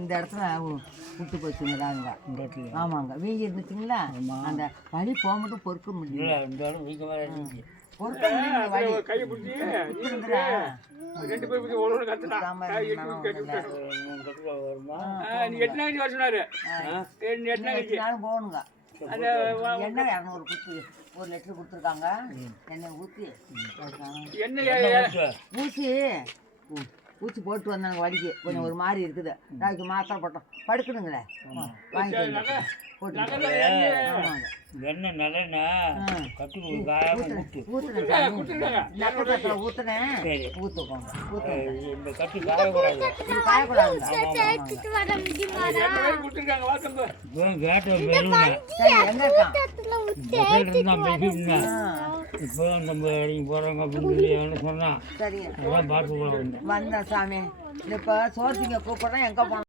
இந்த இடத்துல விட்டு போச்சுங்கிறாங்க இந்த இடத்துல. ஆமாங்க. வீங்கி இருந்துச்சுங்களா? அந்த வலி போக மட்டும் பொறுக்க முடியல. பொறுக்க முடியல வலி. கையை பிடிச்சி. ரெண்டு பேர் பிடிச்சி ஒரு கத்துனா போகணுங்க. அந்த எண்ணெய் இரநூறு குத்து ஒரு லிட்டர் கொடுத்துருக்காங்க. எண்ணெய் ஊற்றி என்ன ஊசி ஊசி போட்டு வந்தாங்க வலிக்கு கொஞ்சம் ஒரு மாதிரி இருக்குது. நாளைக்கு மாத்திரை போட்டோம். படுக்கணுங்களே வாங்கிட்டு ஊற்றுக்கோங்க ஊற்றுங்க இந்த கட்டி காயக்கூடாது. எங்கே இருக்கான் இப்போ நம்ம இறங்கி போகிறாங்க அப்படின்னு சொல்லி அவனு சொன்னான் சரிங்க அதான் பார்த்து போக வந்தேன் வந்தேன் சாமி இப்போ சோர்த்திங்க கூப்பிட்றேன் எங்கே போனோம்